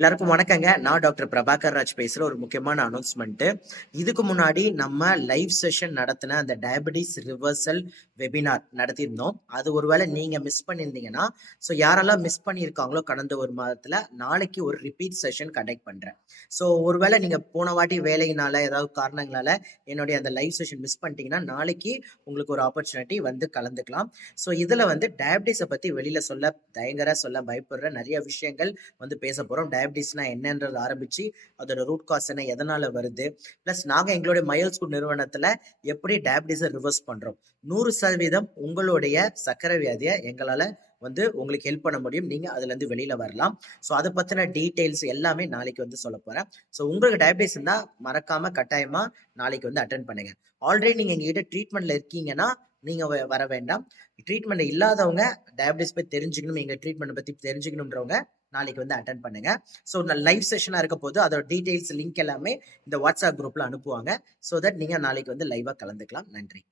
எல்லாருக்கும் வணக்கங்க. நான் டாக்டர் பிரபாகர் ராஜ் பேசுறேன். ஒரு முக்கியமான அனௌன்ஸ்மெண்ட். இதுக்கு முன்னாடி நம்ம லைவ் செஷன் நடத்தின அந்த டயபெட்டிஸ் ரிவர்சல் வெபினார் நடத்தியிருந்தோம். அது ஒருவேளை நீங்க மிஸ் பண்ணியிருந்தீங்கன்னா, ஸோ யாரெல்லாம் மிஸ் பண்ணியிருக்காங்களோ கடந்த ஒரு மாதத்துல, நாளைக்கு ஒரு ரிப்பீட் செஷன் கண்டக்ட் பண்றேன். ஸோ ஒருவேளை நீங்க போன வாட்டி வேலையினால, ஏதாவது காரணங்களால என்னுடைய அந்த லைவ் செஷன் மிஸ் பண்ணிட்டீங்கன்னா, நாளைக்கு உங்களுக்கு ஒரு ஆப்பர்ச்சுனிட்டி வந்து கலந்துக்கலாம். ஸோ இதுல வந்து டயபெட்டிஸ பத்தி வெளியில சொல்ல சொல்ல பயப்படுற நெறைய விஷயங்கள் வந்து பேச போறோம். டயபிட்டிஸ்னா என்னன்றது ஆரம்பிச்சு, அதோட ரூட் காஸ் என்ன? எதனால வருது? பிளஸ் நாங்க எங்களுடைய மைல்ஸ் குட் நிறுவனத்துல எப்படி டயபிட்டிஸ ரிவர்ஸ் பண்றோம்? 100% உங்களுடைய சர்க்கரை வியாதிய எங்களால வந்து உங்களுக்கு ஹெல்ப் பண்ண முடியும். நீங்க அதுலருந்து வெளியில வரலாம். ஸோ அத பத்தின டீட்டெயில்ஸ் எல்லாமே நாளைக்கு வந்து சொல்லப் போறேன். ஸோ உங்களுக்கு டயபிட்டிஸ் இருந்தா மறக்காம கட்டாயமா நாளைக்கு வந்து அட்டெண்ட் பண்ணுங்க. ஆல்ரெடி நீங்க எங்ககிட்ட ட்ரீட்மெண்ட்ல இருக்கீங்கன்னா, நீங்க வர வேண்டாம். ட்ரீட்மெண்ட்ல இல்லாதவங்க டயபிட்டிஸ் பத்தி தெரிஞ்சுக்கணும், எங்க ட்ரீட்மெண்ட் பத்தி தெரிஞ்சுக்கணும்ன்றவங்க நாளைக்கு வந்து அட்டெண்ட் பண்ணுங்க. ஸோ லைவ் செஷனா இருக்க போது அதோட டீடைல்ஸ் லிங்க் எல்லாமே இந்த வாட்ஸ்அப் குரூப்ல அனுப்புவாங்க. ஸோ தட் நீங்க நாளைக்கு வந்து லைவா கலந்துக்கலாம். நன்றி.